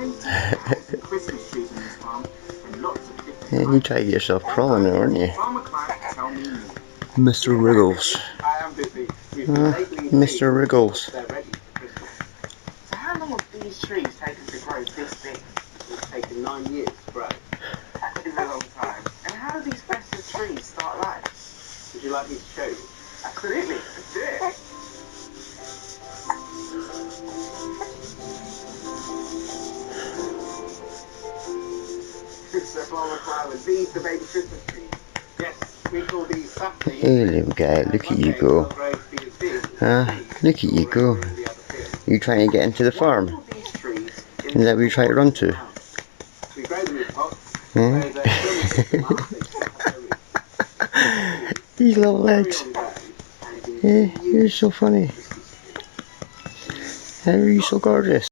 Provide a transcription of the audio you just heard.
Christmas trees on this farm and lots of different Yeah, you try to get yourself crawling now, aren't you? farmer clients tell me Mr. Wriggles. I am busy. Mr. Wriggles. They're ready for Christmas. So how long have these trees taken to grow this big? It's taken 9 years to grow. That is a long time. And how do these festive trees start life? Would you like me to show you? Absolutely. Let's do it. So farmer clients, these the baby Christmas trees. Yes, we call these saplings. Hey little guy, look at you go. Huh? Look at you go. You trying to get into the farm? Is that where you try to run to? Huh? These little legs. Yeah, you're so funny. How are you so gorgeous?